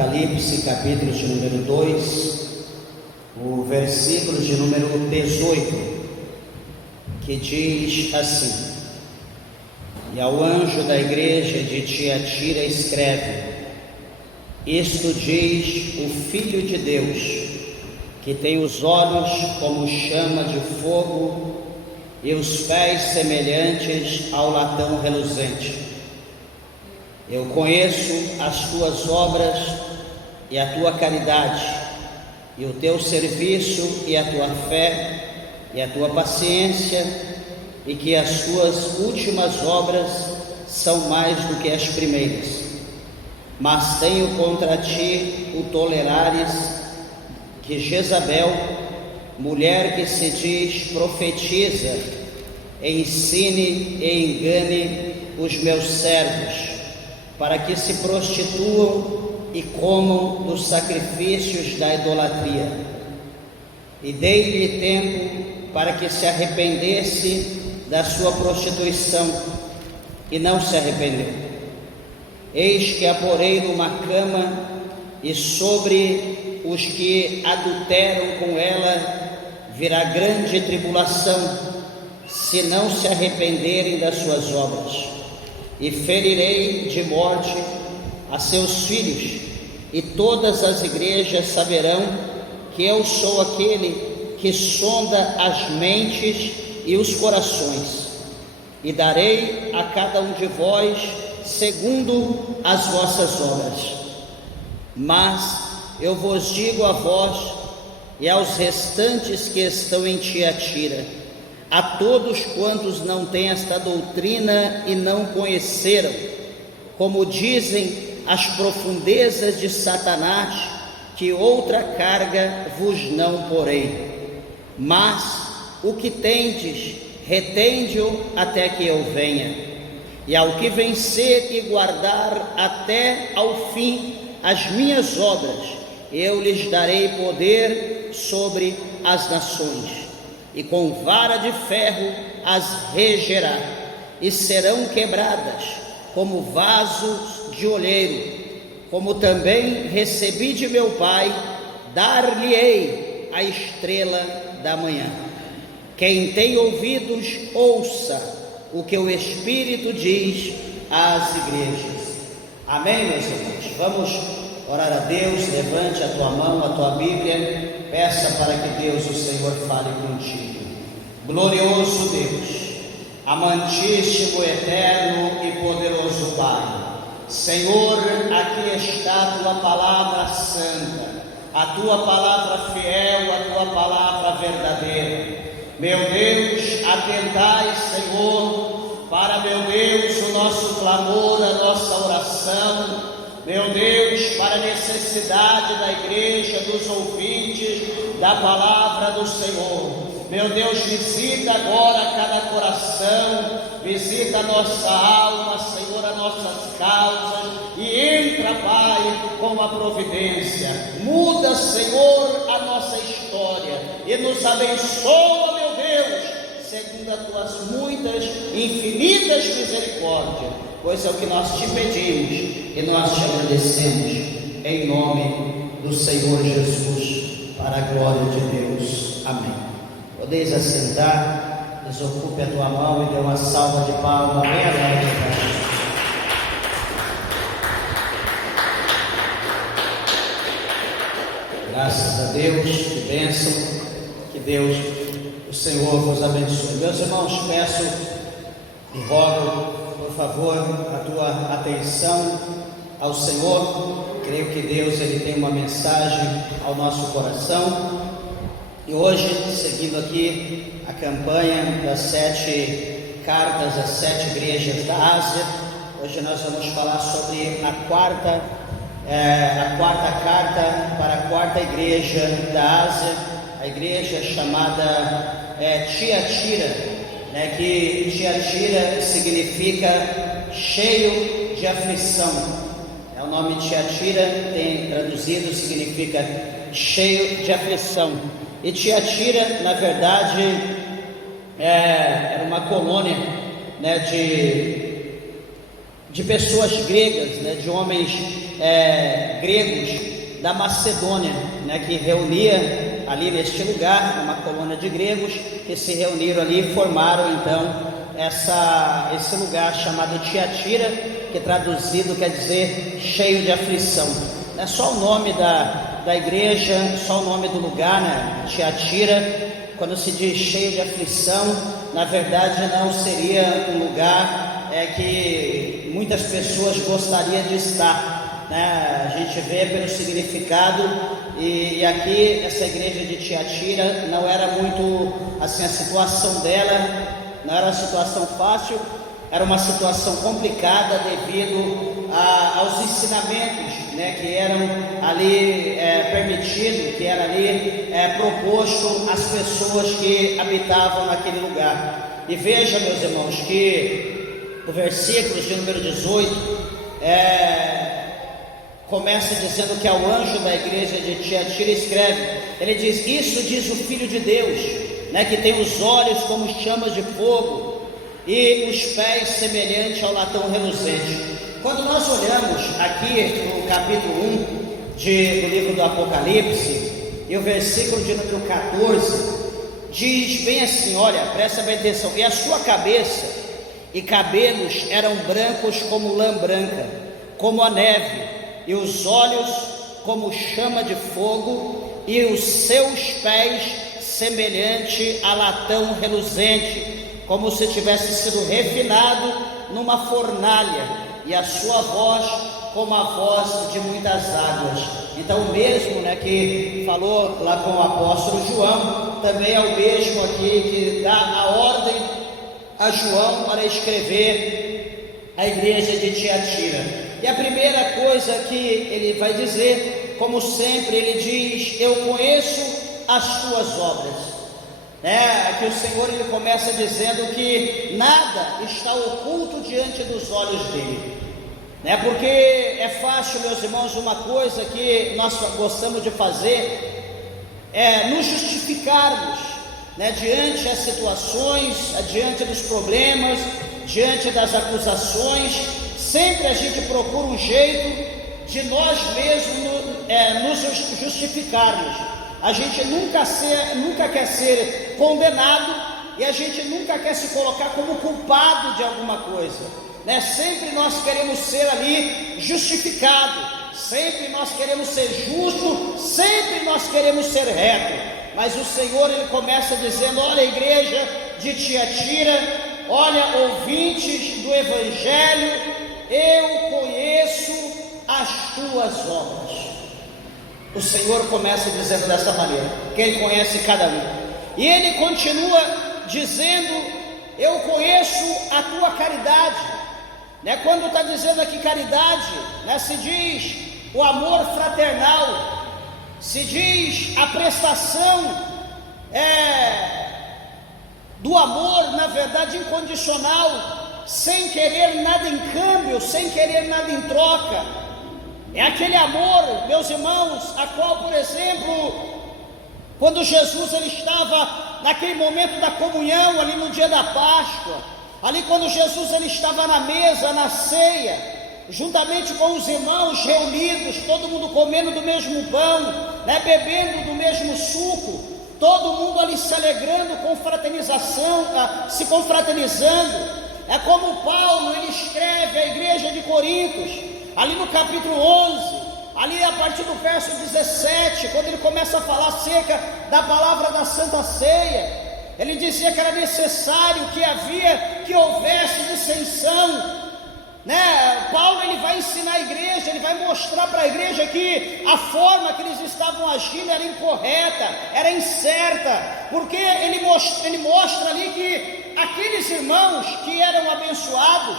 Apocalipse, capítulo de número 2, o versículo de número 18, que diz assim: E ao anjo da igreja de Tiatira escreve: Isto diz o Filho de Deus, que tem os olhos como chama de fogo e os pés semelhantes ao latão reluzente. Eu conheço as tuas obras e a tua caridade, e o teu serviço e a tua fé e a tua paciência, e que as tuas últimas obras são mais do que as primeiras. Mas tenho contra ti o tolerares que Jezabel, mulher que se diz profetiza, ensine e engane os meus servos, para que se prostituam e comam dos sacrifícios da idolatria. E dei-lhe tempo para que se arrependesse da sua prostituição, e não se arrependeu. Eis que a porei numa cama, e sobre os que adulteram com ela virá grande tribulação, se não se arrependerem das suas obras. E ferirei de morte a seus filhos, e todas as igrejas saberão que eu sou aquele que sonda as mentes e os corações, e darei a cada um de vós segundo as vossas obras. Mas eu vos digo a vós e aos restantes que estão em Tiatira, a todos quantos não têm esta doutrina e não conheceram, como dizem as profundezas de Satanás, que outra carga vos não porei. Mas o que tendes, retende-o até que eu venha. E ao que vencer e guardar até ao fim as minhas obras, eu lhes darei poder sobre as nações, e com vara de ferro as regerá, e serão quebradas como vasos de olheiro. Como também recebi de meu Pai, dar-lhe-ei a estrela da manhã. Quem tem ouvidos, ouça o que o Espírito diz às igrejas. Amém, meus irmãos? Vamos orar a Deus. Levante a tua mão, a tua Bíblia. Peça para que Deus, o Senhor, fale contigo. Glorioso Deus, amantíssimo, eterno e poderoso Pai, Senhor, aqui está a tua palavra santa, a tua palavra fiel, a tua palavra verdadeira. Meu Deus, atentai, Senhor, para, meu Deus, o nosso clamor, a nossa oração, meu Deus, para a necessidade da igreja, dos ouvintes da palavra do Senhor. Meu Deus, visita agora cada coração, visita a nossa alma, Senhor, as nossas causas, e entra, Pai, com a providência. Muda, Senhor, a nossa história e nos abençoa, meu Deus, segundo as tuas muitas, infinitas misericórdias, pois é o que nós te pedimos e nós te agradecemos, em nome do Senhor Jesus, para a glória de Deus. Amém. Podeis assentar, desocupe a tua mão e dê uma salva de palmas bem alegre para Jesus. Graças a Deus, que bênção, que Deus, o Senhor, vos abençoe. Meus irmãos, peço e rogo, por favor, a tua atenção ao Senhor. Creio que Deus, Ele tem uma mensagem ao nosso coração. E hoje, seguindo aqui a campanha das 7 cartas às 7 igrejas da Ásia, hoje nós vamos falar sobre a quarta carta para a quarta igreja da Ásia, a igreja chamada Tiatira, que Tiatira significa cheio de aflição. O nome Tiatira, tem traduzido, significa cheio de aflição. E Tiatira, na verdade, era uma colônia, de pessoas gregas, de homens gregos da Macedônia, né, que reunia ali neste lugar, uma colônia de gregos que se reuniram ali e formaram então esse lugar chamado Tiatira, que traduzido quer dizer cheio de aflição. É só o nome da igreja, só o nome do lugar, né? Tiatira. Quando se diz cheio de aflição, na verdade não seria um lugar que muitas pessoas gostariam de estar, né? A gente vê pelo significado, e aqui essa igreja de Tiatira não era muito assim, a situação dela não era uma situação fácil, era uma situação complicada devido aos ensinamentos, né, que eram ali permitidos, que era ali proposto às pessoas que habitavam naquele lugar. E veja, meus irmãos, que o versículo de número 18 começa dizendo que ao anjo da igreja de Tiatira escreve, ele diz: isso diz o Filho de Deus, né, que tem os olhos como chamas de fogo e os pés semelhantes ao latão reluzente. Quando nós olhamos aqui no capítulo 1 do livro do Apocalipse, e o versículo de número 14, diz bem assim, olha, presta bem atenção: e a sua cabeça e cabelos eram brancos como lã branca, como a neve, e os olhos como chama de fogo, e os seus pés semelhante a latão reluzente, como se tivesse sido refinado numa fornalha, e a sua voz como a voz de muitas águas. Então o mesmo, né, que falou lá com o apóstolo João, também é o mesmo aqui que dá a ordem a João para escrever a igreja de Tiatira. E a primeira coisa que ele vai dizer, como sempre, ele diz: eu conheço as tuas obras, né? Que o Senhor ele começa dizendo que nada está oculto diante dos olhos dele, né? Porque é fácil, meus irmãos, uma coisa que nós gostamos de fazer é nos justificarmos, né? Diante das situações, diante dos problemas, diante das acusações, sempre a gente procura um jeito de nós mesmos nos justificarmos. A gente nunca quer ser condenado, e a gente nunca quer se colocar como culpado de alguma coisa, né? Sempre nós queremos ser ali justificado, sempre nós queremos ser justo, sempre nós queremos ser reto. Mas o Senhor ele começa dizendo: olha, igreja de Tiatira, olha, ouvintes do Evangelho, eu conheço as tuas obras. O Senhor começa dizendo dessa maneira, que Ele conhece cada um. E Ele continua dizendo: eu conheço a tua caridade, né? Quando está dizendo aqui caridade, né, se diz o amor fraternal, se diz a prestação do amor, na verdade incondicional, sem querer nada em câmbio, sem querer nada em troca. É aquele amor, meus irmãos, a qual, por exemplo, quando Jesus ele estava naquele momento da comunhão, ali no dia da Páscoa, ali quando Jesus ele estava na mesa, na ceia, juntamente com os irmãos reunidos, todo mundo comendo do mesmo pão, né, bebendo do mesmo suco, todo mundo ali se alegrando, se confraternizando. É como Paulo ele escreve à igreja de Coríntios, ali no capítulo 11, ali a partir do verso 17, quando ele começa a falar acerca da palavra da Santa Ceia, ele dizia que era necessário que houvesse dissensão, né? Paulo ele vai ensinar a igreja, ele vai mostrar para a igreja que a forma que eles estavam agindo era incorreta, era incerta, porque ele mostra ali que aqueles irmãos que eram abençoados,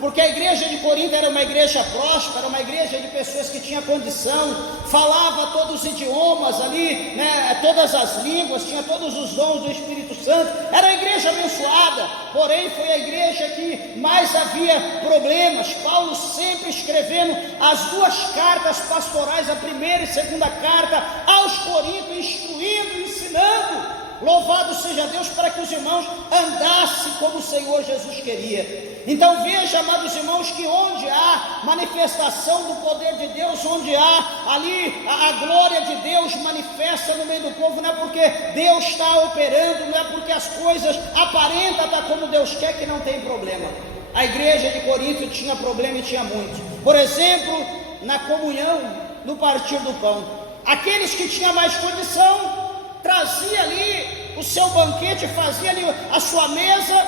porque a igreja de Corinto era uma igreja próspera, era uma igreja de pessoas que tinham condição, falava todos os idiomas ali, né, todas as línguas, tinha todos os dons do Espírito Santo, era uma igreja abençoada, porém foi a igreja que mais havia problemas. Paulo sempre escrevendo as duas cartas pastorais, a primeira e segunda carta aos Coríntios, instruindo, ensinando, Louvado seja Deus, para que os irmãos andassem como o Senhor Jesus queria. Então veja, amados irmãos, que onde há manifestação do poder de Deus, onde há ali a glória de Deus manifesta no meio do povo, não é porque Deus está operando, não é porque as coisas aparentam estar como Deus quer, que não tem problema. A igreja de Corinto tinha problema e tinha muito. Por exemplo, na comunhão, no partir do pão. Aqueles que tinham mais condição trazia ali o seu banquete, fazia ali a sua mesa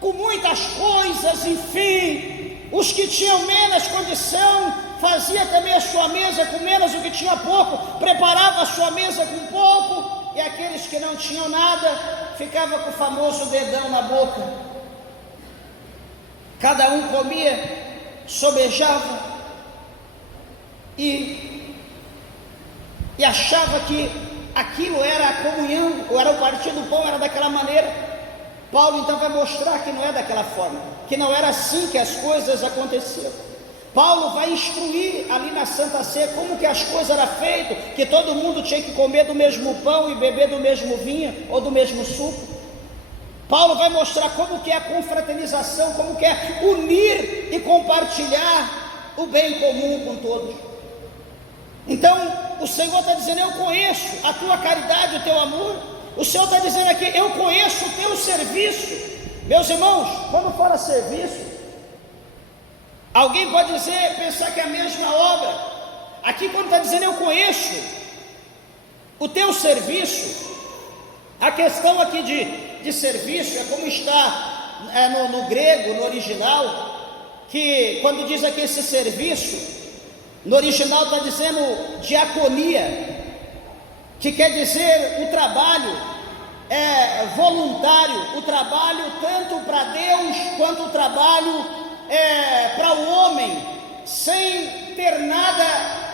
com muitas coisas, enfim. Os que tinham menos condição fazia também a sua mesa com menos, o que tinha pouco preparava a sua mesa com pouco, e aqueles que não tinham nada ficava com o famoso dedão na boca. Cada um comia, sobejava e achava que aquilo era a comunhão, ou era o partir do pão, era daquela maneira. Paulo então vai mostrar que não é daquela forma, que não era assim que as coisas aconteciam. Paulo vai instruir ali na Santa Ceia como que as coisas eram feitas, que todo mundo tinha que comer do mesmo pão e beber do mesmo vinho ou do mesmo suco. Paulo vai mostrar como que é a confraternização, como que é unir e compartilhar o bem comum com todos. Então o Senhor está dizendo: eu conheço a tua caridade, o teu amor. O Senhor está dizendo aqui: eu conheço o teu serviço. Meus irmãos, quando fala serviço, alguém pode dizer, pensar que é a mesma obra. Aqui quando está dizendo eu conheço o teu serviço, a questão aqui de serviço é como está no grego, no original, que quando diz aqui esse serviço, no original está dizendo diaconia, que quer dizer o trabalho voluntário, o trabalho tanto para Deus quanto o trabalho para o homem, sem ter nada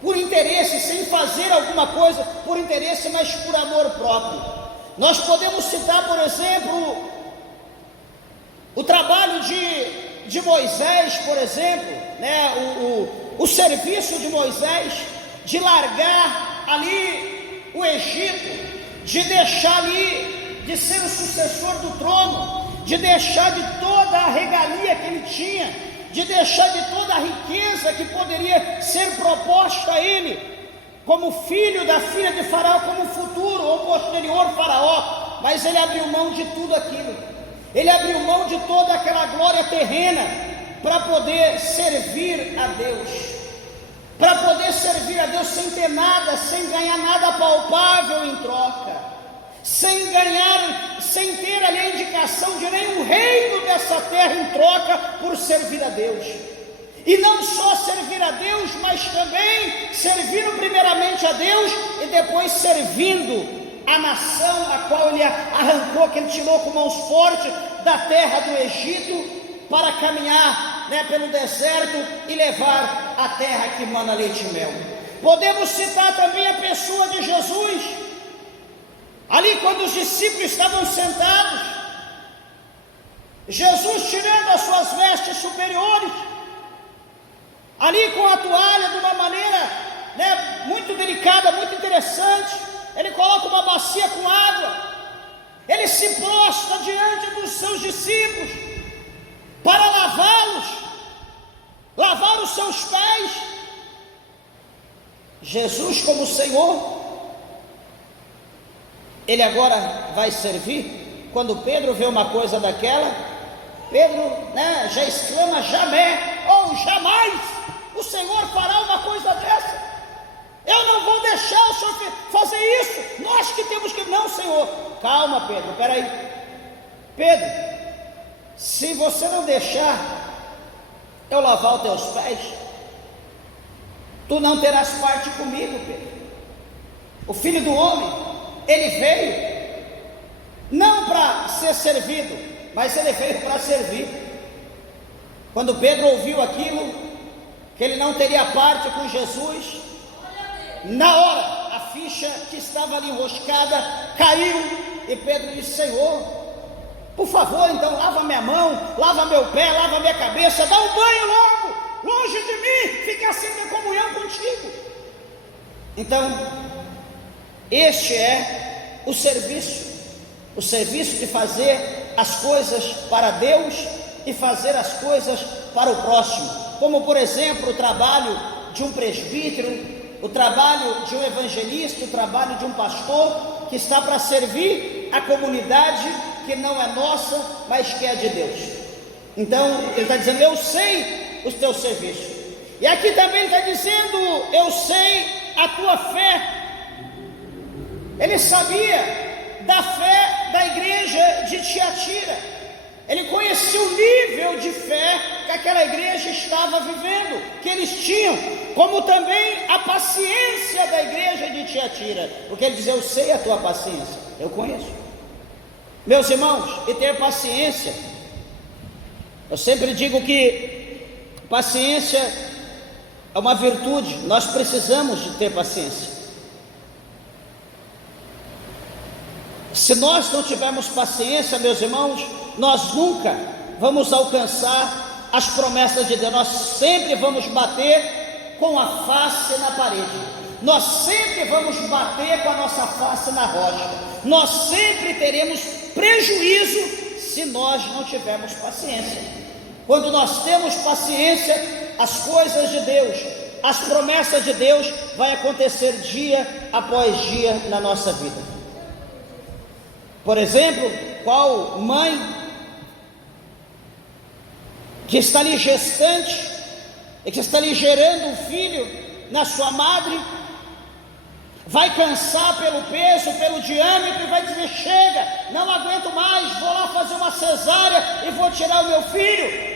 por interesse, sem fazer alguma coisa por interesse, mas por amor próprio. Nós podemos citar, por exemplo, o trabalho de Moisés, por exemplo, né? O serviço de Moisés, de largar ali o Egito, de deixar ali, de ser o sucessor do trono, de deixar de toda a regalia que ele tinha, de deixar de toda a riqueza que poderia ser proposta a ele, como filho da filha de Faraó, como futuro ou posterior Faraó, mas ele abriu mão de tudo aquilo, ele abriu mão de toda aquela glória terrena, para poder servir a Deus, para poder servir a Deus sem ter nada, sem ganhar nada palpável em troca, sem ter ali a indicação de nenhum reino dessa terra em troca por servir a Deus. E não só servir a Deus, mas também servindo primeiramente a Deus e depois servindo a nação a qual ele arrancou, que ele tirou com mãos fortes da terra do Egito, para caminhar pelo deserto e levar a terra que mana leite e mel. Podemos citar também a pessoa de Jesus, ali quando os discípulos estavam sentados, Jesus tirando as suas vestes superiores, ali com a toalha de uma maneira muito delicada, muito interessante, ele coloca uma bacia com água, ele se prostra diante dos seus discípulos, para lavá-los, lavar os seus pés. Jesus como Senhor, ele agora vai servir. Quando Pedro vê uma coisa daquela, Pedro já exclama: jamais, ou jamais, o Senhor fará uma coisa dessa, eu não vou deixar o Senhor fazer isso, nós que temos que... Não, Senhor, calma Pedro, peraí, Pedro, se você não deixar eu lavar os teus pés, tu não terás parte comigo, Pedro. O Filho do Homem, ele veio não para ser servido, mas ele veio para servir. Quando Pedro ouviu aquilo, que ele não teria parte com Jesus, na hora a ficha que estava ali enroscada caiu, e Pedro disse: Senhor, por favor, então lava minha mão, lava meu pé, lava minha cabeça, dá um banho logo, longe de mim, ficar sem ter comunhão contigo. Então, este é o serviço de fazer as coisas para Deus e fazer as coisas para o próximo, como por exemplo o trabalho de um presbítero, o trabalho de um evangelista, o trabalho de um pastor que está para servir a comunidade que não é nossa, mas que é de Deus. Então ele está dizendo: eu sei os teus serviços. E aqui também ele está dizendo: eu sei a tua fé. Ele sabia da fé da igreja de Tiatira. Ele conhecia o nível de fé que aquela igreja estava vivendo, que eles tinham, como também a paciência da igreja de Tiatira, porque ele diz: eu sei a tua paciência, eu conheço. Meus irmãos, e ter paciência, eu sempre digo que paciência é uma virtude, nós precisamos de ter paciência. Se nós não tivermos paciência, meus irmãos, nós nunca vamos alcançar as promessas de Deus. Nós sempre vamos bater com a face na parede, nós sempre vamos bater com a nossa face na rocha, nós sempre teremos prejuízo se nós não tivermos paciência. Quando nós temos paciência, as coisas de Deus, as promessas de Deus vai acontecer dia após dia na nossa vida. Por exemplo, qual mãe que está ali gestante e que está ali gerando um filho na sua madre, vai cansar pelo peso, pelo diâmetro e vai dizer: chega, não aguento mais, vou lá fazer uma cesárea e vou tirar o meu filho.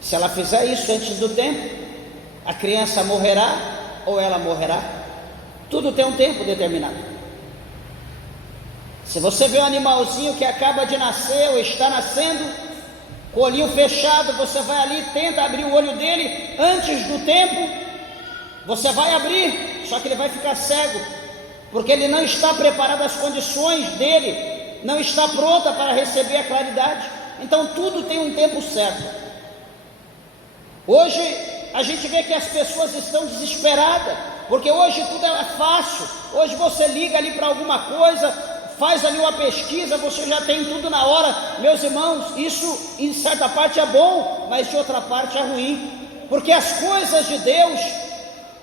Se ela fizer isso antes do tempo, a criança morrerá ou ela morrerá. Tudo tem um tempo determinado. Se você vê um animalzinho que acaba de nascer ou está nascendo, com o olhinho fechado, você vai ali, tenta abrir o olho dele antes do tempo, você vai abrir, só que ele vai ficar cego, porque ele não está preparado, as condições dele não está pronta para receber a claridade. Então tudo tem um tempo certo. Hoje a gente vê que as pessoas estão desesperadas, porque hoje tudo é fácil. Hoje você liga ali para alguma coisa, faz ali uma pesquisa, você já tem tudo na hora. Meus irmãos, isso em certa parte é bom, mas de outra parte é ruim, porque as coisas de Deus,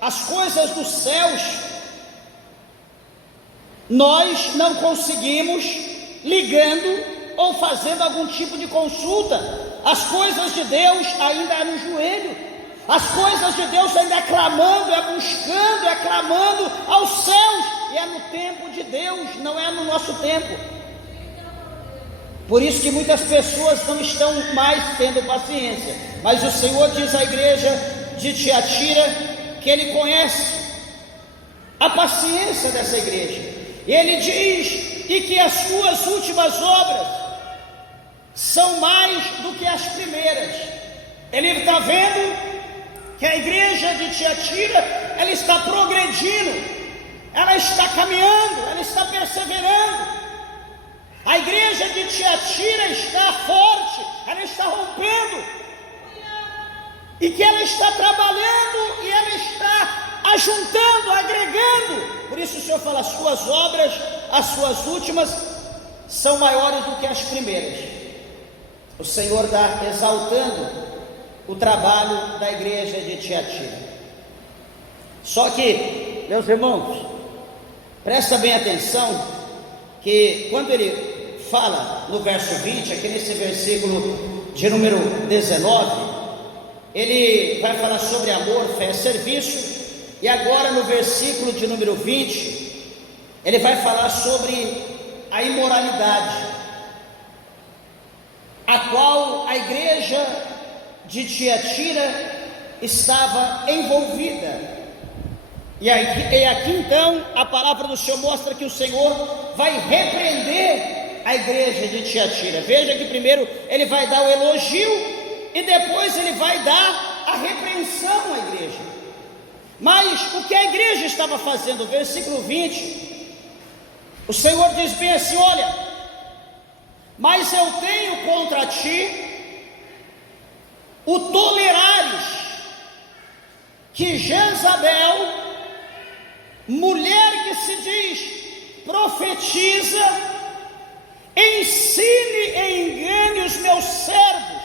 as coisas dos céus, nós não conseguimos ligando ou fazendo algum tipo de consulta. As coisas de Deus ainda é no joelho, as coisas de Deus ainda é clamando, é buscando, é clamando aos céus, e é no tempo de Deus, não é no nosso tempo. Por isso que muitas pessoas não estão mais tendo paciência, mas o Senhor diz à igreja de Tiatira que Ele conhece a paciência dessa igreja, e Ele diz e que as suas últimas obras são mais do que as primeiras. Ele está vendo que a igreja de Tiatira, ela está progredindo, ela está caminhando, ela está perseverando. A igreja de Tiatira está forte, ela está rompendo, e que ela está trabalhando, e ela está ajuntando, agregando. Por isso o Senhor fala: as suas obras, as suas últimas, são maiores do que as primeiras. O Senhor está exaltando o trabalho da igreja de Tiatira. Só que, meus irmãos, presta bem atenção, que quando ele fala no verso 20, aqui nesse versículo de número 19, ele vai falar sobre amor, fé e serviço, e agora no versículo de número 20, ele vai falar sobre a imoralidade, a qual a igreja de Tiatira estava envolvida. E aqui então a palavra do Senhor mostra que o Senhor vai repreender a igreja de Tiatira. Veja que primeiro ele vai dar o elogio e depois ele vai dar a repreensão à igreja. Mas o que a igreja estava fazendo? Versículo 20, o Senhor diz bem assim: olha, mas eu tenho contra ti o tolerares que Jezabel mulher que se diz profetiza, ensine e engane os meus servos,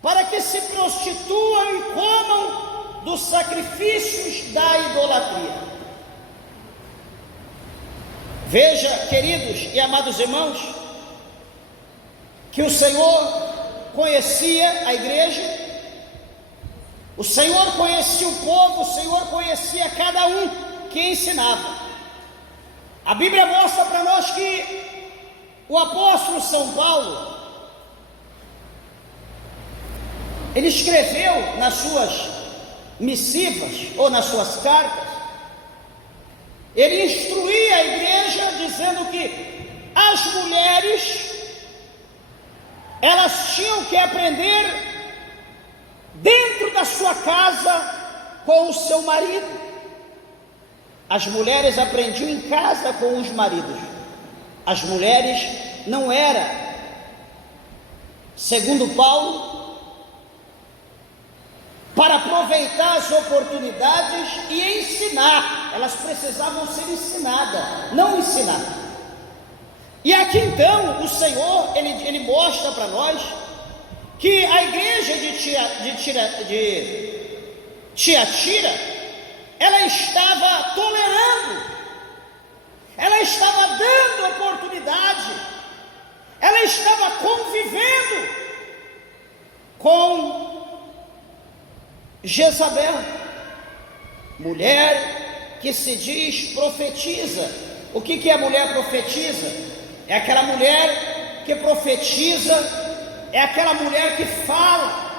para que se prostituam e comam dos sacrifícios da idolatria. Veja, queridos e amados irmãos, que o Senhor conhecia a igreja, o Senhor conhecia o povo, o Senhor conhecia cada um que ensinava. A Bíblia mostra para nós que o apóstolo São Paulo, ele escreveu nas suas missivas ou nas suas cartas, ele instruía a igreja dizendo que as mulheres, elas tinham que aprender dentro da sua casa com o seu marido. As mulheres aprendiam em casa com os maridos. As mulheres não eram, segundo Paulo, para aproveitar as oportunidades e ensinar. Elas precisavam ser ensinadas, não ensinar. E aqui então o Senhor ele mostra para nós que a igreja de Tiatira, ela estava tolerando, ela estava dando oportunidade, ela estava convivendo com Jezabel, mulher que se diz profetiza. O que é a mulher profetiza? É aquela mulher que profetiza, é aquela mulher que fala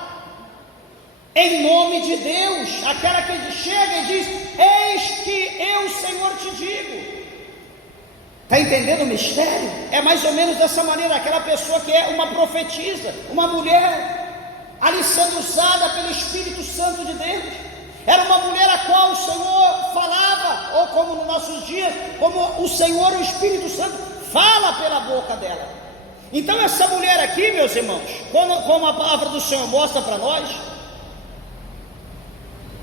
em nome de Deus, aquela que chega e diz: eis que eu, Senhor, te digo. Está entendendo o mistério? É mais ou menos dessa maneira, aquela pessoa que é uma profetisa, uma mulher ali sendo usada pelo Espírito Santo de Deus. Era uma mulher a qual o Senhor falava, ou como nos nossos dias, como o Senhor, o Espírito Santo, fala pela boca dela. Então essa mulher aqui, meus irmãos, como a palavra do Senhor mostra para nós,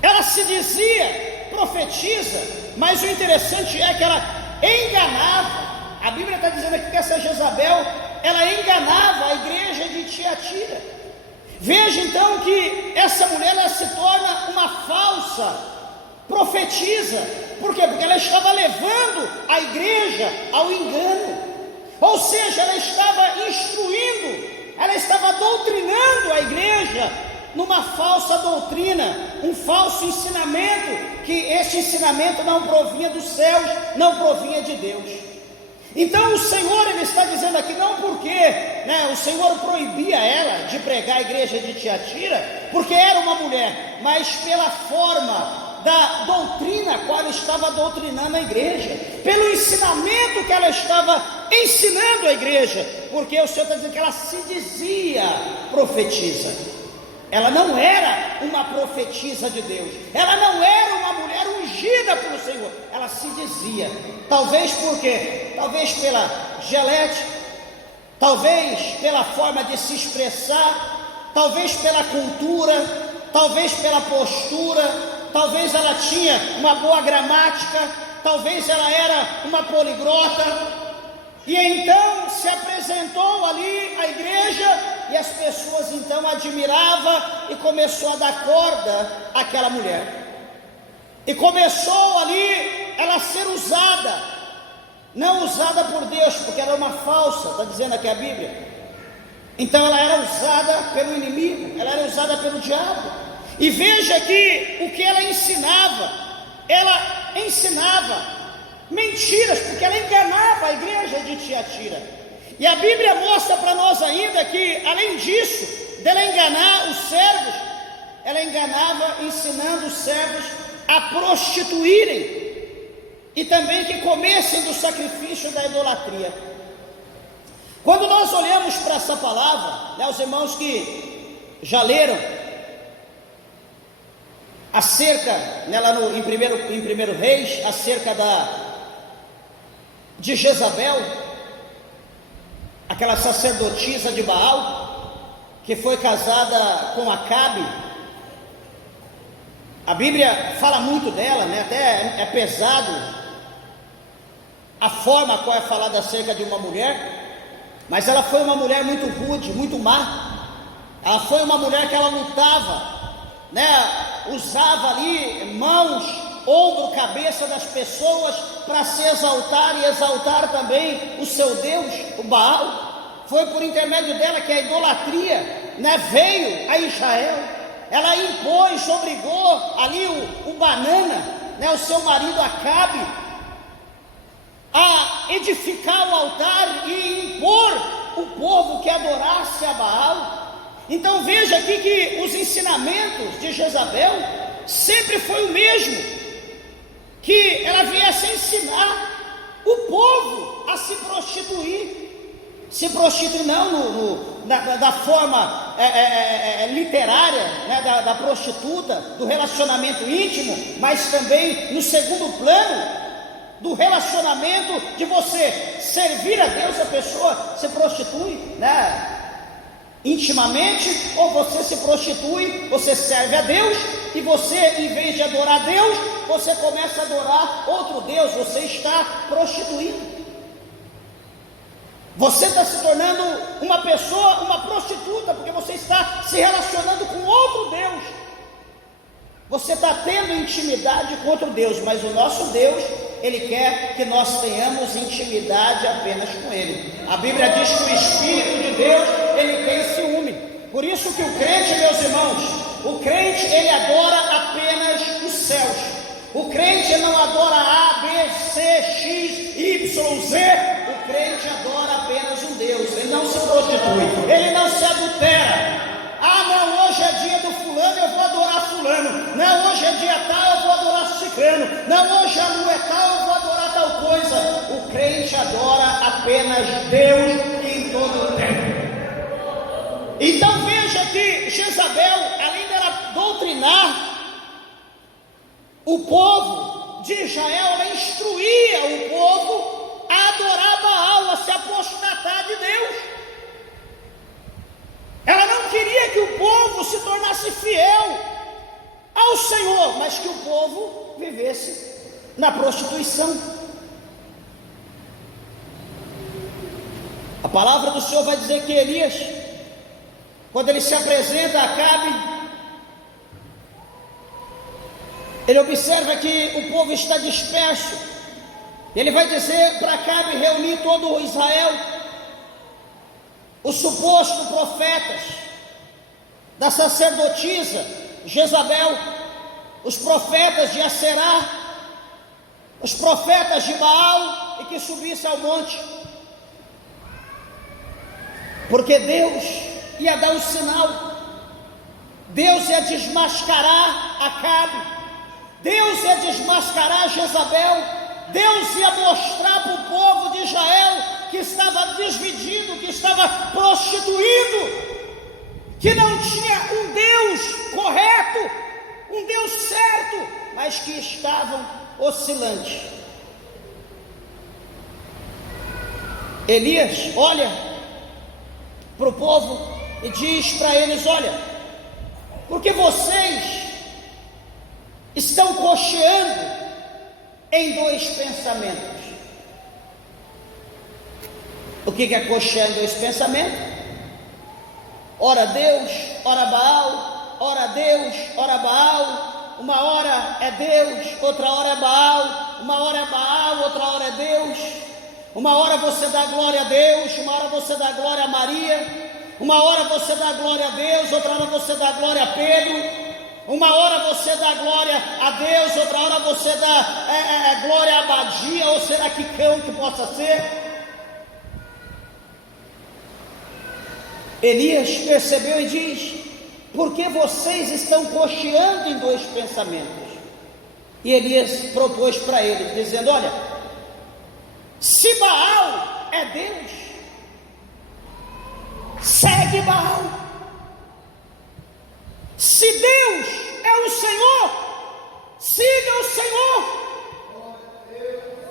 ela se dizia profetiza, mas o interessante é que ela enganava. A Bíblia está dizendo aqui que essa Jezabel, ela enganava a igreja de Tiatira. Veja então que essa mulher, ela se torna uma falsa profetisa. Por quê? Porque ela estava levando a igreja ao engano. Ou seja, ela estava instruindo, ela estava doutrinando a igreja numa falsa doutrina, um falso ensinamento, que este ensinamento não provinha dos céus, não provinha de Deus. Então o Senhor, ele está dizendo aqui, não porque o Senhor proibia ela de pregar a igreja de Tiatira, porque era uma mulher, mas pela forma da doutrina a qual ela estava doutrinando a igreja, pelo ensinamento que ela estava ensinando a igreja, porque o Senhor está dizendo que ela se dizia profetisa. Ela não era uma profetisa de Deus, ela não era uma mulher ungida pelo Senhor, ela se dizia. Talvez por quê? Talvez pela gelética, talvez pela forma de se expressar, talvez pela cultura, talvez pela postura, talvez ela tinha uma boa gramática, talvez ela era uma poliglota. E então se apresentou ali a igreja, e as pessoas então admiravam, e começou a dar corda àquela mulher, e começou ali ela a ser usada, não usada por Deus, porque era uma falsa, está dizendo aqui a Bíblia. Então ela era usada pelo inimigo, ela era usada pelo diabo. E veja que o que ela ensinava mentiras, porque ela enganava a igreja de Tiatira. E a Bíblia mostra para nós ainda que, além disso, dela enganar os servos, ela enganava ensinando os servos a prostituírem, e também que comessem do sacrifício da idolatria. Quando nós olhamos para essa palavra, os irmãos que já leram acerca, lá em primeiro Reis, acerca de Jezabel, aquela sacerdotisa de Baal, que foi casada com Acabe, A Bíblia fala muito dela, né? Até é pesado a forma qual é falada acerca de uma mulher, mas ela foi uma mulher muito rude, muito má. Ela foi uma mulher que ela lutava, né? Usava ali mãos, ombro, cabeça das pessoas para se exaltar e exaltar também o seu Deus, o Baal. Foi por intermédio dela que a idolatria, né, veio a Israel. Ela impôs, obrigou ali o Banana, né, o seu marido Acabe, a edificar o altar e impor o povo que adorasse a Baal. Então veja aqui que os ensinamentos de Jezabel sempre foi o mesmo, que ela viesse ensinar o povo a se prostituir. Se prostituir não da forma literária, né, da prostituta, do relacionamento íntimo, mas também no segundo plano, do relacionamento de você servir a Deus. A pessoa se prostitui, né, intimamente, ou você se prostitui, você serve a Deus, e você, em vez de adorar a Deus, você começa a adorar outro Deus. Você está prostituindo. Você está se tornando uma pessoa, uma prostituta, porque você está se relacionando com outro Deus. Você está tendo intimidade com outro Deus, mas o nosso Deus, Ele quer que nós tenhamos intimidade apenas com Ele. A Bíblia diz que o Espírito de Deus, Ele tem ciúme. Por isso que o crente, meus irmãos, o crente, ele adora apenas os céus. O crente não adora A, B, C, X, Y, Z. O crente adora apenas um Deus. Ele não se prostitui, ele não se adultera. Ah, não, hoje é dia do fulano, eu vou adorar fulano. Não, hoje é dia tal, eu vou adorar ciclano. Não, hoje a lua é tal, eu vou adorar tal coisa. O crente adora apenas Deus em todo o tempo. Então veja que Jezabel, além dela doutrinar o povo de Israel, ela instruía o povo a adorar Baal, a se apostatar de Deus. Ela não queria que o povo se tornasse fiel ao Senhor, mas que o povo vivesse na prostituição. A palavra do Senhor vai dizer que Elias, quando ele se apresenta a Acabe, ele observa que o povo está disperso. Ele vai dizer para Acabe reunir todo o Israel, os supostos profetas da sacerdotisa Jezabel, os profetas de Aserá, os profetas de Baal, e que subisse ao monte, porque Deus ia dar um sinal. Deus ia desmascarar Acabe, Deus ia desmascarar Jezabel, Deus ia mostrar para o povo de Israel que estava desmedido, que estava prostituído, que não tinha um Deus correto, um Deus certo, mas que estavam oscilantes. Elias olha para o povo e diz para eles: olha, porque vocês estão cocheando em dois pensamentos. O que é cochear em dois pensamentos? Ora Deus, ora Baal, ora Deus, ora Baal. Uma hora é Deus, outra hora é Baal. Uma hora é Baal, outra hora é Deus. Uma hora você dá glória a Deus, uma hora você dá glória a Maria. Uma hora você dá glória a Deus, outra hora você dá glória a Pedro. Uma hora você dá glória a Deus, outra hora você dá glória a Abadia, ou será que cão que possa ser? Elias percebeu e diz: por que vocês estão cocheando em dois pensamentos? E Elias propôs para eles, dizendo: olha, se Baal é Deus, segue Baal. Se Deus é o Senhor, siga o Senhor,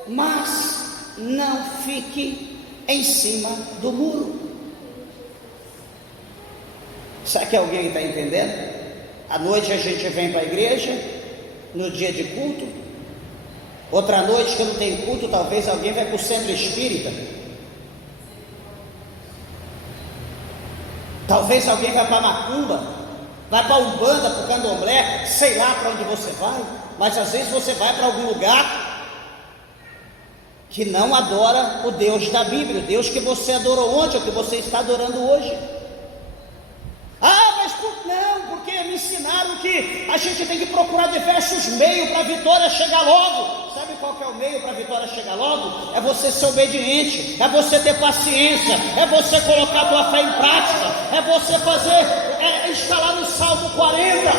mas não fique em cima do muro. Será que alguém está entendendo? À noite a gente vem para a igreja, no dia de culto. Outra noite que não tem culto, talvez alguém vai para o centro espírita. Talvez alguém vai para a macumba, vai para a umbanda, para o candomblé, sei lá para onde você vai, mas às vezes você vai para algum lugar que não adora o Deus da Bíblia, o Deus que você adorou ontem, ou que você está adorando hoje. Mas não, porque me ensinaram que a gente tem que procurar diversos meios para a vitória chegar logo. Sabe qual que é o meio para a vitória chegar logo? É você ser obediente, é você ter paciência, é você colocar a tua fé em prática, é você instalar no Salmo 40,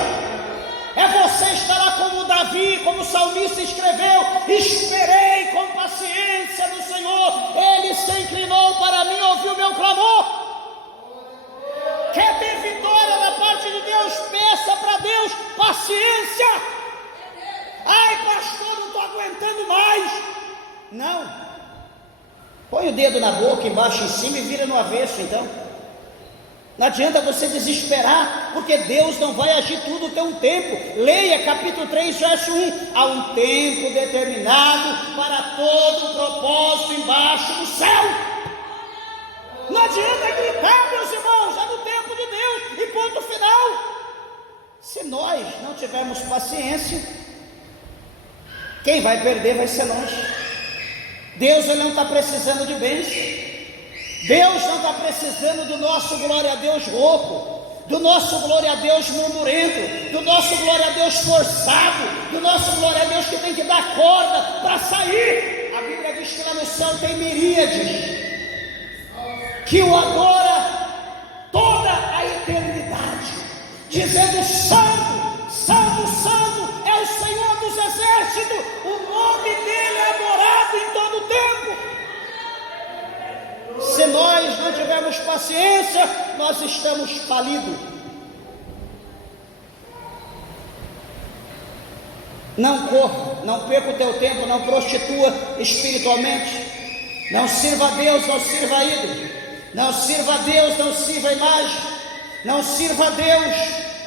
é você estar lá como Davi, como o salmista escreveu: esperei com paciência no Senhor, Ele se inclinou para mim, ouviu meu clamor. Quer ter vitória da parte de Deus? Peça para Deus paciência. Pastor, não estou aguentando mais. Não, põe o dedo na boca, embaixo, em cima e vira no avesso. Então não adianta você desesperar, porque Deus não vai agir tudo tem um tempo. Leia capítulo 3, verso 1. Há um tempo determinado para todo o propósito embaixo do céu. Não adianta gritar, meus irmãos, é no tempo de Deus e ponto final. Se nós não tivermos paciência, quem vai perder vai ser nós. Deus não está precisando de bênção. Deus não está precisando do nosso glória a Deus rouco, do nosso glória a Deus murmurento, do nosso glória a Deus forçado, do nosso glória a Deus que tem que dar corda para sair. A Bíblia diz que lá no céu tem miríades que o adora toda a eternidade, dizendo: Santo, Santo, Santo é o Senhor dos exércitos, o nome dele é adorado em todo o tempo. Se nós não tivermos paciência, nós estamos falidos. Não corra, não perca o teu tempo, não prostitua espiritualmente, não sirva a Deus, não sirva a ídolo, não sirva a Deus, não sirva a imagem, não sirva a Deus,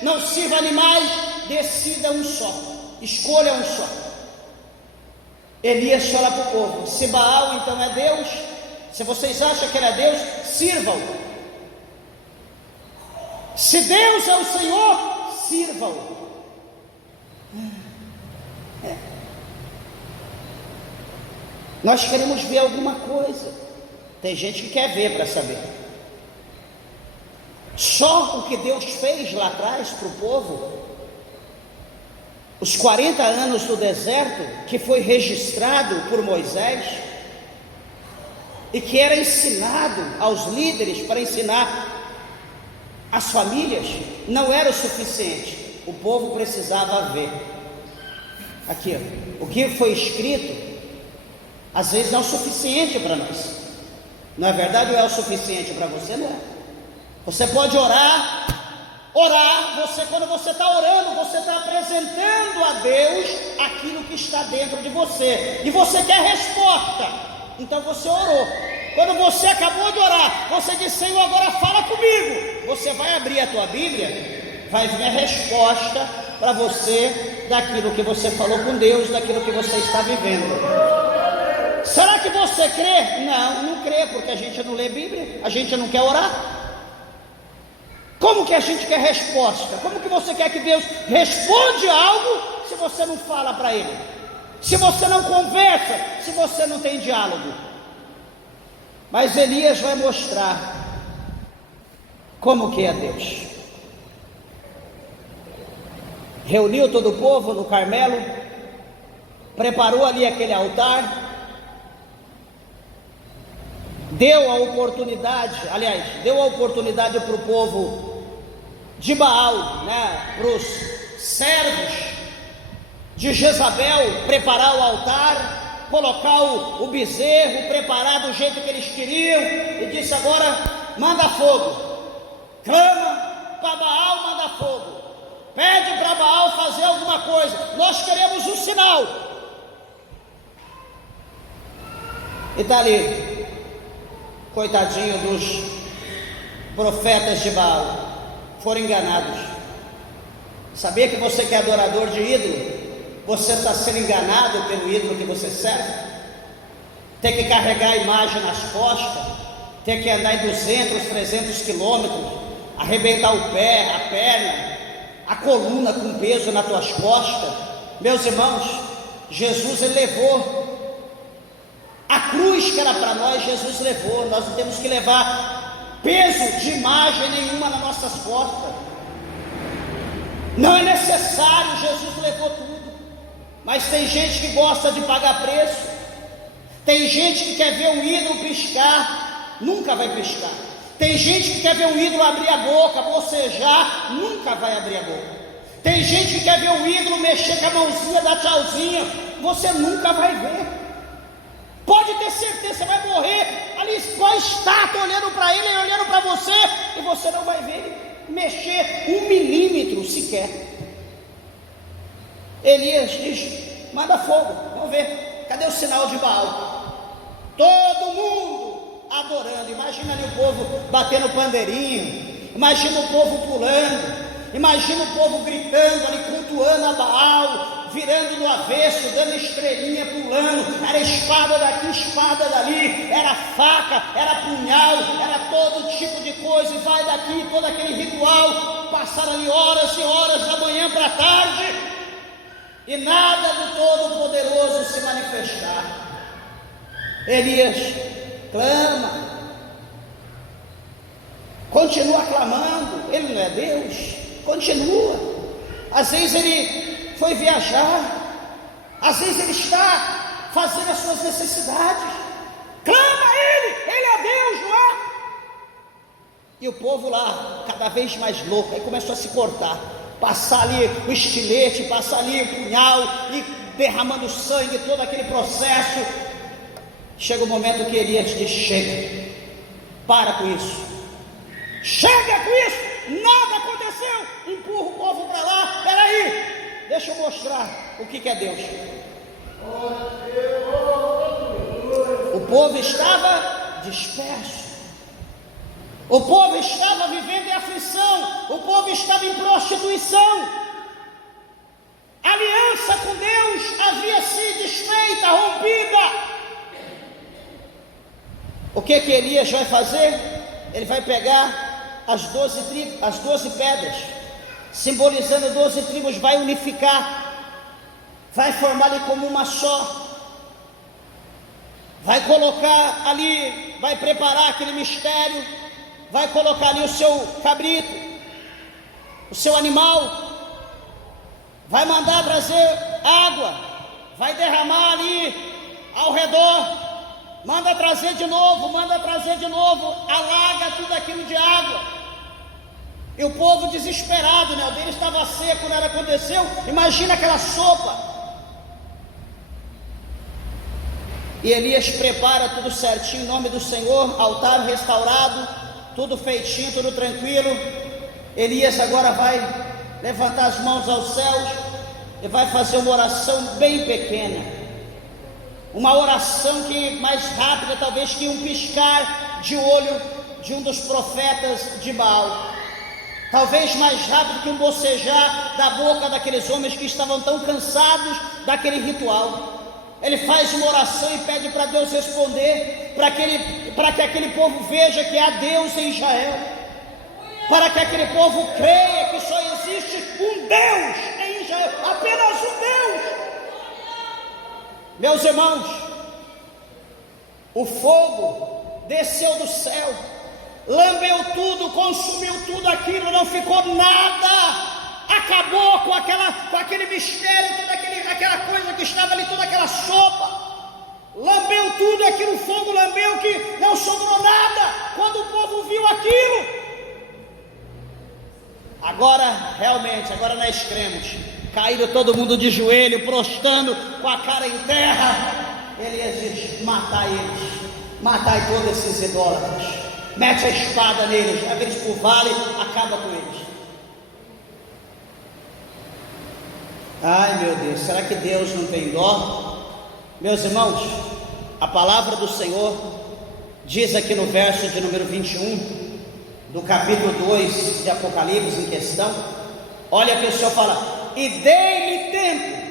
não sirva animais. Decida um só, escolha um só. Elias fala para o povo: se Baal então é Deus, se vocês acham que ele é Deus, sirvam. Se Deus é o Senhor, sirvam. Nós queremos ver alguma coisa. Tem gente que quer ver para saber. Só o que Deus fez lá atrás para o povo, os 40 anos do deserto, que foi registrado por Moisés, e que era ensinado aos líderes para ensinar as famílias, não era o suficiente. O povo precisava ver aquilo. O que foi escrito, às vezes não é o suficiente para nós. Não é verdade? Ou é o suficiente para você? Não é. Você pode orar, quando você está orando, você está apresentando a Deus aquilo que está dentro de você, e você quer resposta. Então você orou. Quando você acabou de orar, você disse: Senhor, agora fala comigo. Você vai abrir a tua Bíblia, vai vir a resposta para você daquilo que você falou com Deus, daquilo que você está vivendo. Será que você crê? Não crê, porque a gente não lê Bíblia, a gente não quer orar. Como que a gente quer resposta? Como que você quer que Deus responda algo se você não fala para Ele? Se você não conversa, se você não tem diálogo? Mas Elias vai mostrar como que é Deus. Reuniu todo o povo no Carmelo, preparou ali aquele altar, deu a oportunidade para o povo de Baal, para os servos de Jezabel, preparar o altar, colocar o bezerro, preparar do jeito que eles queriam, e disse: agora manda fogo, clama para Baal, manda fogo, pede para Baal fazer alguma coisa, nós queremos um sinal. E está ali, coitadinho dos profetas de Baal, foram enganados. Sabia que você que é adorador de ídolo, Você está sendo enganado pelo ídolo que você serve? Tem que carregar a imagem nas costas, tem que andar em 200, 300 quilômetros, arrebentar o pé, a perna, a coluna com peso nas tuas costas. Meus irmãos, Jesus ele levou a cruz que era para nós, Jesus levou. Nós não temos que levar peso de imagem nenhuma nas nossas costas. Não é necessário, Jesus levou tudo. Mas tem gente que gosta de pagar preço. Tem gente que quer ver o ídolo piscar, nunca vai piscar. Tem gente que quer ver o ídolo abrir a boca, bocejar, nunca vai abrir a boca. Tem gente que quer ver o ídolo mexer com a mãozinha, dar tchauzinho, você nunca vai ver. Pode ter certeza, você vai morrer ali com a estátua olhando para ele, olhando para você, e você não vai ver ele mexer 1 milímetro sequer. Elias diz: manda fogo, vamos ver, cadê o sinal de Baal? Todo mundo adorando. Imagina ali o povo batendo pandeirinho, imagina o povo pulando, imagina o povo gritando ali, cultuando a Baal, virando no avesso, dando estrelinha, pulando. Era espada daqui, espada dali, era faca, era punhal, era todo tipo de coisa, e vai daqui, todo aquele ritual. Passaram ali horas e horas, da manhã para a tarde, e nada do Todo-Poderoso se manifestar. Elias clama, continua clamando. Ele não é Deus, continua. Às vezes ele foi viajar, às vezes ele está fazendo as suas necessidades. Clama a ele é Deus, não é? E o povo lá, cada vez mais louco, aí começou a se cortar, passar ali o estilete, passar ali o punhal, e derramando sangue, todo aquele processo. Chega o momento que Elias diz: chega, para com isso, chega com isso, nada aconteceu. Empurra o povo para lá. Peraí, deixa eu mostrar o que é Deus. O povo estava disperso, o povo estava vivendo em aflição, o povo estava em prostituição. A aliança com Deus havia sido desfeita, rompida. O que Elias vai fazer? Ele vai pegar as 12 pedras, simbolizando 12 tribos, vai unificar, vai formar ali como uma só, vai colocar ali, vai preparar aquele mistério, vai colocar ali o seu cabrito, o seu animal, vai mandar trazer água, vai derramar ali ao redor, manda trazer de novo, alaga tudo aquilo de água. E o povo desesperado, né? O dele estava seco, nada aconteceu. Imagina aquela sopa. E Elias prepara tudo certinho em nome do Senhor, altar restaurado, tudo feitinho, tudo tranquilo. Elias agora vai levantar as mãos aos céus e vai fazer uma oração bem pequena. Uma oração que mais rápida talvez que um piscar de olho de um dos profetas de Baal. Talvez mais rápido que um bocejar da boca daqueles homens que estavam tão cansados daquele ritual. Ele faz uma oração e pede para Deus responder, para que aquele povo veja que há Deus em Israel, para que aquele povo creia que só existe um Deus em Israel, apenas um Deus. Meus irmãos, o fogo desceu do céu, lambeu tudo, consumiu tudo aquilo, não ficou nada, acabou com aquele mistério, toda aquela coisa que estava ali, toda aquela sopa, lambeu tudo, aquilo, fogo lambeu, que não sobrou nada. Quando o povo viu aquilo, agora realmente, agora nós cremos, caíram todo mundo de joelho, prostrando, com a cara em terra. Elias diz: matai eles, matai todos esses idólatras, mete a espada neles, leva eles para o vale, acaba com eles. Ai meu Deus, será que Deus não tem dó? Meus irmãos, a palavra do Senhor diz aqui no verso de número 21 do capítulo 2 de Apocalipse em questão. Olha que o Senhor fala: e dei-lhe tempo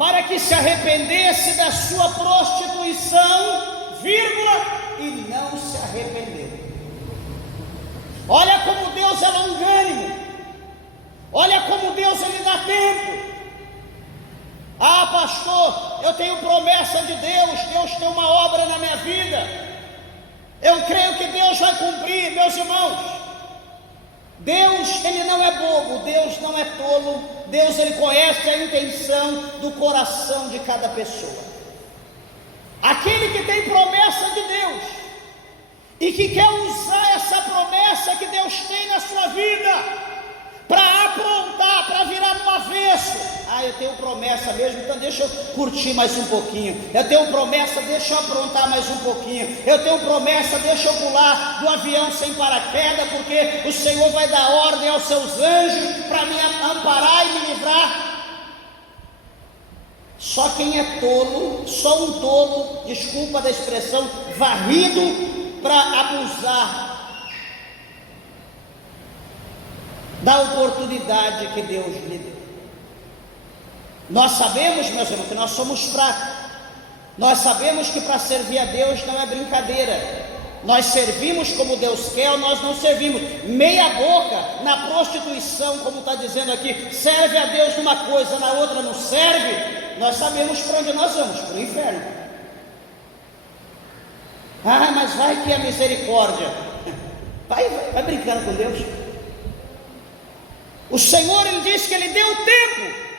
para que se arrependesse da sua prostituição, vírgula, e não se arrependeu. Olha como Deus é longânimo, olha como Deus ele dá tempo. Ah, pastor, eu tenho promessa de Deus, Deus tem uma obra na minha vida, eu creio que Deus vai cumprir. Meus irmãos, Deus ele não é bobo, Deus não é tolo, Deus ele conhece a intenção do coração de cada pessoa. Aquele que tem promessa de Deus e que quer usar essa promessa que Deus tem na sua vida para aprontar, para virar no avesso. Ah, eu tenho promessa mesmo, então deixa eu curtir mais um pouquinho. Eu tenho promessa, deixa eu aprontar mais um pouquinho. Eu tenho promessa, deixa eu pular do avião sem paraquedas, porque o Senhor vai dar ordem aos seus anjos para me amparar e me livrar. Só quem é tolo, só um tolo, desculpa da expressão, varrido para abusar da oportunidade que Deus lhe deu. Nós sabemos, meus irmãos, que nós somos fracos. Nós sabemos que para servir a Deus não é brincadeira. Nós servimos como Deus quer ou nós não servimos. Meia boca na prostituição, como está dizendo aqui, serve a Deus numa coisa, na outra não serve. Nós sabemos para onde nós vamos, para o inferno. Ah, mas vai que a misericórdia. Vai brincando com Deus. O Senhor, ele disse que ele deu tempo.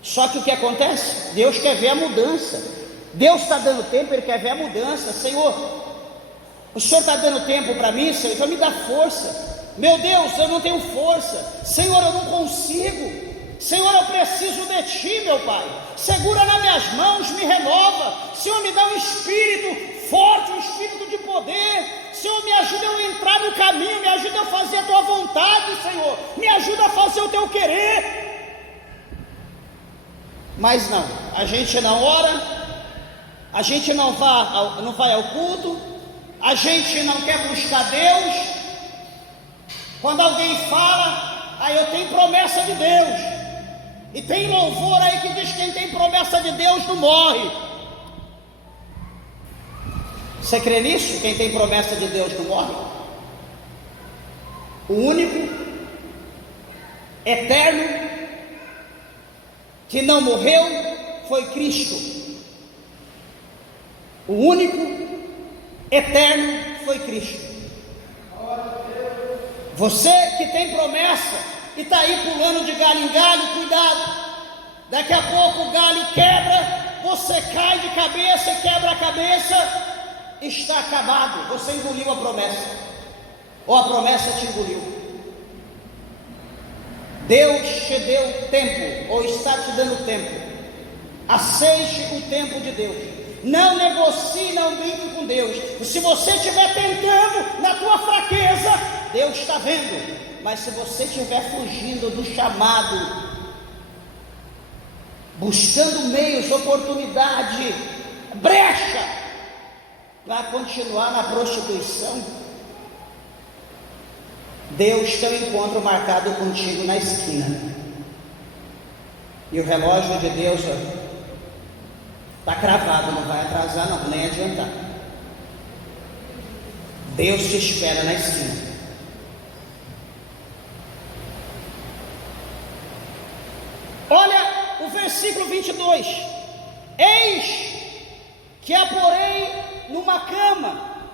Só que o que acontece? Deus quer ver a mudança. Deus está dando tempo, ele quer ver a mudança. Senhor, o Senhor está dando tempo para mim, Senhor, então me dá força. Meu Deus, eu não tenho força. Senhor, eu não consigo. Senhor, eu preciso de Ti, meu Pai. Segura nas minhas mãos, me renova. Senhor, me dá um espírito forte, um espírito de poder. Senhor, me ajuda a eu entrar no caminho, me ajuda a fazer a Tua vontade, Senhor. Me ajuda a fazer o Teu querer. Mas não, a gente não ora, a gente não vai ao culto, a gente não quer buscar Deus. Quando alguém fala, aí eu tenho promessa de Deus, e tem louvor aí que diz que quem tem promessa de Deus não morre. Você crê nisso? Quem tem promessa de Deus não morre? O único, eterno, que não morreu foi Cristo. O único, eterno, foi Cristo. Você que tem promessa e está aí pulando de galho em galho, cuidado. Daqui a pouco o galho quebra, você cai de cabeça, quebra a cabeça, está acabado. Você engoliu a promessa, ou a promessa te engoliu. Deus te deu tempo, ou está te dando tempo. Aceite o tempo de Deus. Não negocie, não brinque com Deus. Se você estiver tentando na tua fraqueza, Deus está vendo. Mas se você estiver fugindo do chamado, buscando meios, oportunidade, brecha, para continuar na prostituição, Deus tem um encontro marcado contigo na esquina. E o relógio de Deus está cravado, não vai atrasar não, nem adiantar. Deus te espera na esquina. Olha o versículo 22. Eis que a porei numa cama,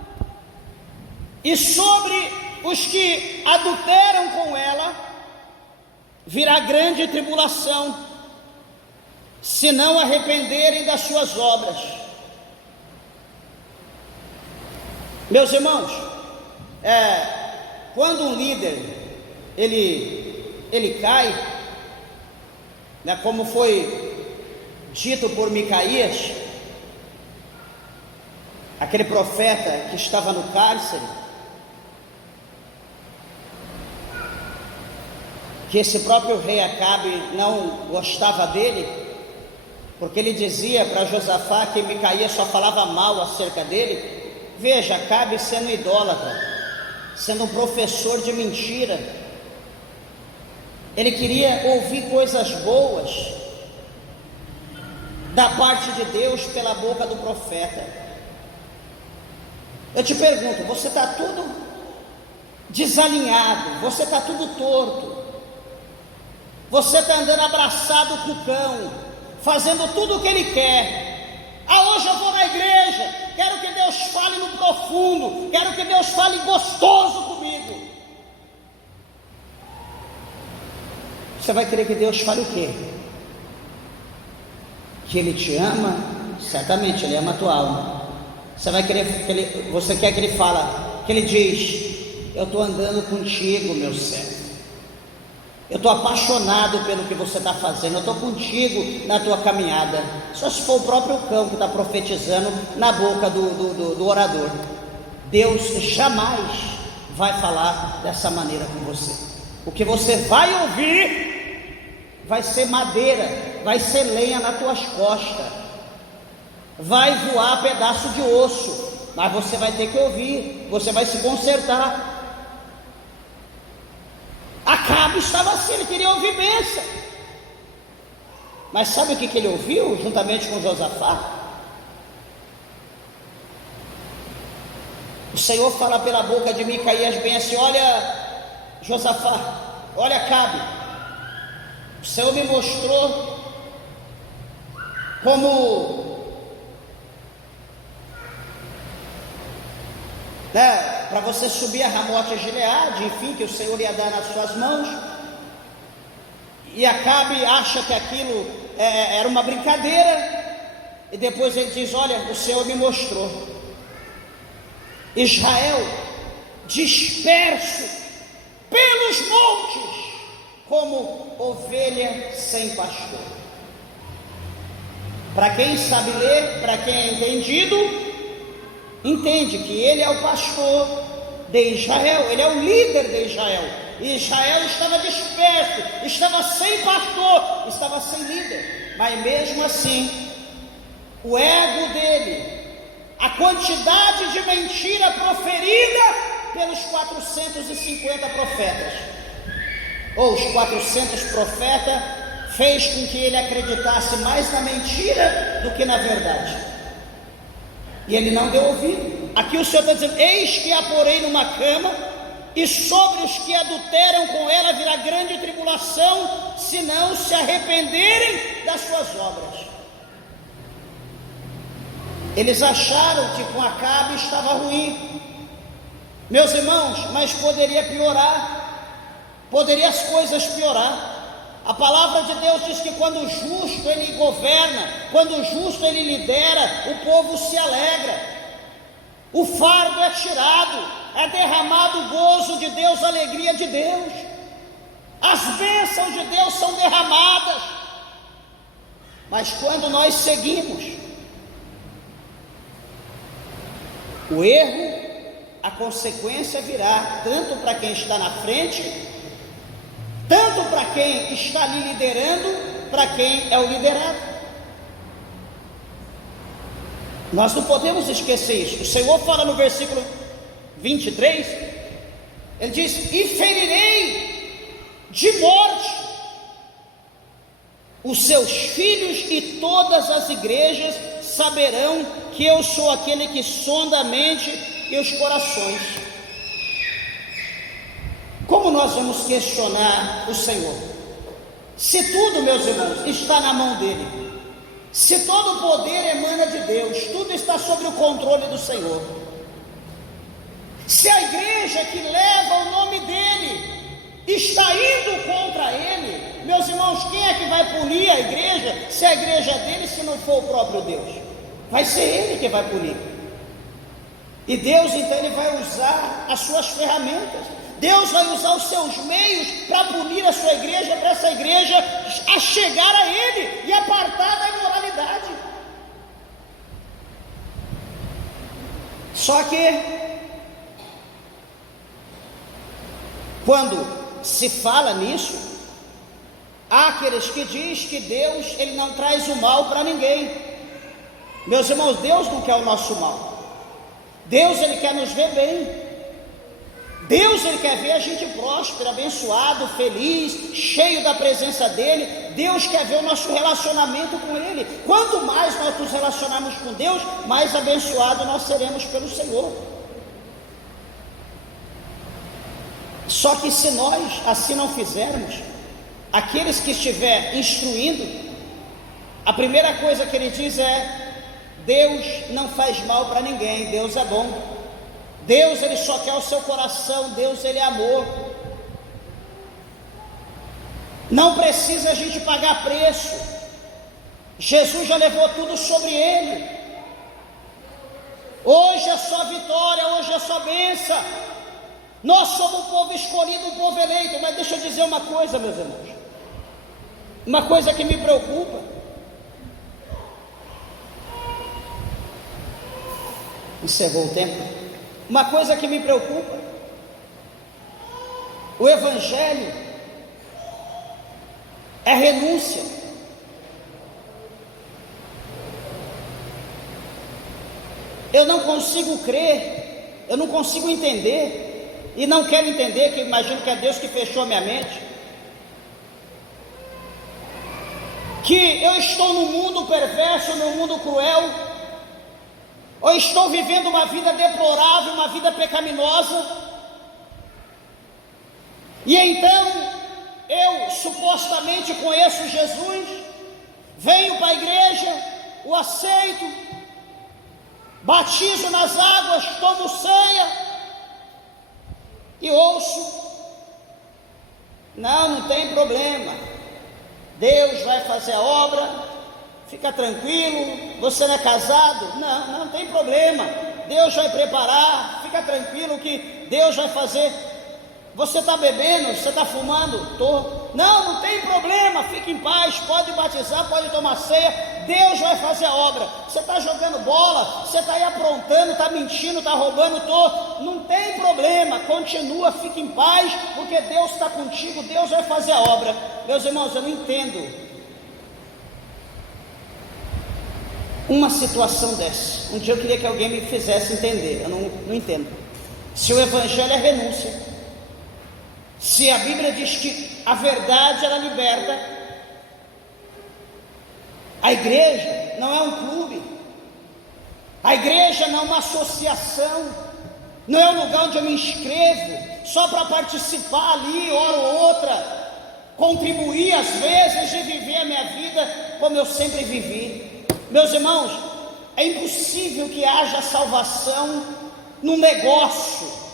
e sobre os que adulteram com ela virá grande tribulação, se não arrependerem das suas obras. Meus irmãos, quando um líder ele cai, né, como foi dito por Micaías, aquele profeta que estava no cárcere, que esse próprio rei Acabe não gostava dele, porque ele dizia para Josafá que Micaías só falava mal acerca dele. Veja, Acabe sendo idólatra, sendo um professor de mentira, ele queria ouvir coisas boas, da parte de Deus pela boca do profeta. Eu te pergunto, você está tudo desalinhado, você está tudo torto, você está andando abraçado com o cão, fazendo tudo o que ele quer. Hoje eu vou na igreja, quero que Deus fale no profundo, quero que Deus fale gostoso comigo. Você vai querer que Deus fale o quê? Que Ele te ama? Certamente, Ele ama a tua alma. Você quer que Ele fala, que Ele diz: eu estou andando contigo, meu servo, eu estou apaixonado pelo que você está fazendo, eu estou contigo na tua caminhada. Só se for o próprio cão que está profetizando na boca do orador. Deus jamais vai falar dessa maneira com você. O que você vai ouvir vai ser madeira, vai ser lenha nas tuas costas, vai voar pedaço de osso, mas você vai ter que ouvir, você vai se consertar. Acabe estava assim, ele queria ouvir bênção, mas sabe o que ele ouviu juntamente com Josafá? O Senhor fala pela boca de Micaías bem assim: olha Josafá, olha Acabe, o Senhor me mostrou como para você subir a Ramote Gileade, enfim, que o Senhor ia dar nas suas mãos, e Acabe acha que aquilo era uma brincadeira, e depois ele diz: olha, o Senhor me mostrou Israel disperso pelos montes, como ovelha sem pastor. Para quem sabe ler, para quem é entendido, entende que ele é o pastor de Israel, ele é o líder de Israel. E Israel estava disperso, estava sem pastor, estava sem líder. Mas mesmo assim, o ego dele, a quantidade de mentira proferida pelos 450 profetas, ou os 400 profetas, fez com que ele acreditasse mais na mentira do que na verdade, e ele não deu ouvido. Aqui o Senhor está dizendo: eis que a porei numa cama, e sobre os que adulteram com ela virá grande tribulação, se não se arrependerem das suas obras. Eles acharam que com Acabe estava ruim, meus irmãos, mas poderia piorar, poderia as coisas piorar. A palavra de Deus diz que quando o justo ele governa, quando o justo ele lidera, o povo se alegra, o fardo é tirado, é derramado o gozo de Deus, a alegria de Deus, as bênçãos de Deus são derramadas. Mas quando nós seguimos o erro, a consequência virá tanto para quem está na frente, tanto para quem está ali liderando, para quem é o liderado. Nós não podemos esquecer isso. O Senhor fala no versículo 23, ele diz: e ferirei de morte os seus filhos, e todas as igrejas saberão que eu sou aquele que sonda a mente e os corações. Como nós vamos questionar o Senhor? Se tudo, meus irmãos, está na mão dele, se todo o poder emana de Deus, tudo está sob o controle do Senhor, se a igreja que leva o nome dele está indo contra ele, meus irmãos, quem é que vai punir a igreja, se a igreja é dele, se não for o próprio Deus? Vai ser ele que vai punir. E Deus então ele vai usar as suas ferramentas, Deus vai usar os seus meios para punir a sua igreja, para essa igreja a chegar a ele e apartar da imoralidade. Só que quando se fala nisso, há aqueles que dizem que Deus ele não traz o mal para ninguém. Meus irmãos, Deus não quer o nosso mal. Deus ele quer nos ver bem. Deus ele quer ver a gente próspero, abençoado, feliz, cheio da presença dele. Deus quer ver o nosso relacionamento com ele. Quanto mais nós nos relacionarmos com Deus, mais abençoados nós seremos pelo Senhor. Só que se nós assim não fizermos, aqueles que estiver instruindo, a primeira coisa que ele diz é: Deus não faz mal para ninguém, Deus é bom. Deus, ele só quer o seu coração, Deus, ele é amor. Não precisa a gente pagar preço, Jesus já levou tudo sobre ele. Hoje é só vitória, hoje é só bênção. Nós somos um povo escolhido, um povo eleito. Mas deixa eu dizer uma coisa, meus irmãos, uma coisa que me preocupa. Encerrou o tempo. Uma coisa que me preocupa: o Evangelho é renúncia. Eu não consigo crer, eu não consigo entender, e não quero entender, que imagino que é Deus que fechou minha mente, que eu estou num mundo perverso, num mundo cruel, ou estou vivendo uma vida deplorável, uma vida pecaminosa, e então eu supostamente conheço Jesus, venho para a igreja, o aceito, batizo nas águas, tomo ceia e ouço: não tem problema, Deus vai fazer a obra, fica tranquilo. Você não é casado? Não tem problema, Deus vai preparar, fica tranquilo que Deus vai fazer. Você está bebendo? Você está fumando? Estou. Não tem problema, fique em paz, pode batizar, pode tomar ceia, Deus vai fazer a obra. Você está jogando bola, você está aí aprontando, está mentindo, está roubando, não tem problema, continua, fique em paz, porque Deus está contigo, Deus vai fazer a obra. Meus irmãos, eu não entendo uma situação dessa. Um dia eu queria que alguém me fizesse entender, eu não entendo. Se o Evangelho é renúncia, se a Bíblia diz que a verdade ela liberta, a igreja não é um clube, a igreja não é uma associação, não é um lugar onde eu me inscrevo só para participar ali, hora ou outra, contribuir às vezes e viver a minha vida como eu sempre vivi. Meus irmãos, é impossível que haja salvação num negócio,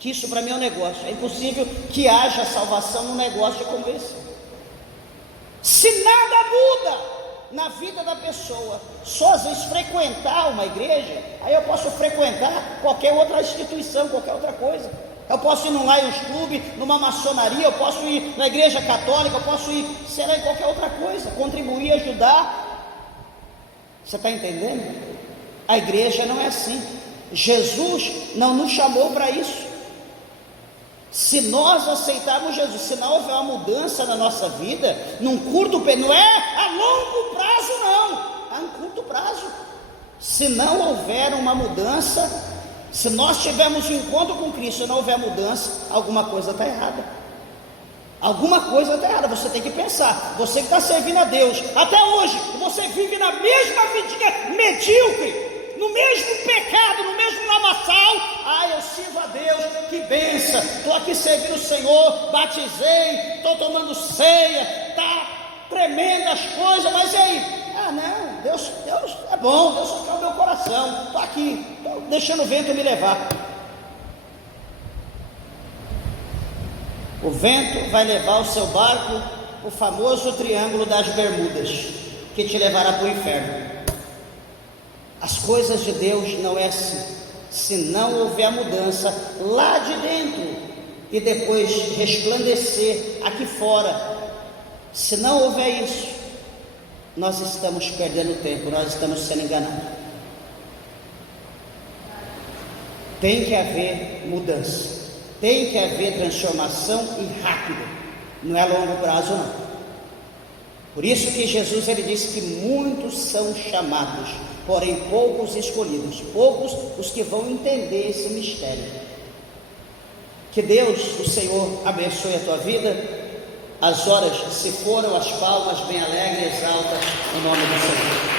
que isso para mim é um negócio. É impossível que haja salvação num negócio como esse. Se nada muda na vida da pessoa, só às vezes frequentar uma igreja, aí eu posso frequentar qualquer outra instituição, qualquer outra coisa. Eu posso ir num Lions Club, numa maçonaria, eu posso ir na igreja católica, eu posso ir, sei lá, em qualquer outra coisa, contribuir, ajudar. Você está entendendo? A igreja não é assim. Jesus não nos chamou para isso. Se nós aceitarmos Jesus, se não houver uma mudança na nossa vida, num curto período, não é a longo prazo não, é um curto prazo. Se não houver uma mudança, se nós tivermos um encontro com Cristo e não houver mudança, alguma coisa está errada. Alguma coisa está errada. Você tem que pensar, você que está servindo a Deus até hoje, você vive na mesma vidinha medíocre, no mesmo pecado, no mesmo lamaçal. Eu sirvo a Deus, que benção, estou aqui servindo o Senhor, batizei, estou tomando ceia, está tremendo as coisas, mas e aí? Não, Deus é bom, Deus só quer o meu coração, estou aqui, estou deixando o vento me levar. O vento vai levar o seu barco, o famoso triângulo das Bermudas, que te levará para o inferno. As coisas de Deus não é assim. Se não houver a mudança lá de dentro e depois resplandecer aqui fora, se não houver isso, nós estamos perdendo tempo, nós estamos sendo enganados. Tem que haver mudança, tem que haver transformação e rápida, não é a longo prazo não. Por isso que Jesus ele disse que muitos são chamados, porém poucos escolhidos, poucos os que vão entender esse mistério. Que Deus, o Senhor, abençoe a tua vida. As horas se foram, as palmas bem alegres, altas, em nome do Senhor.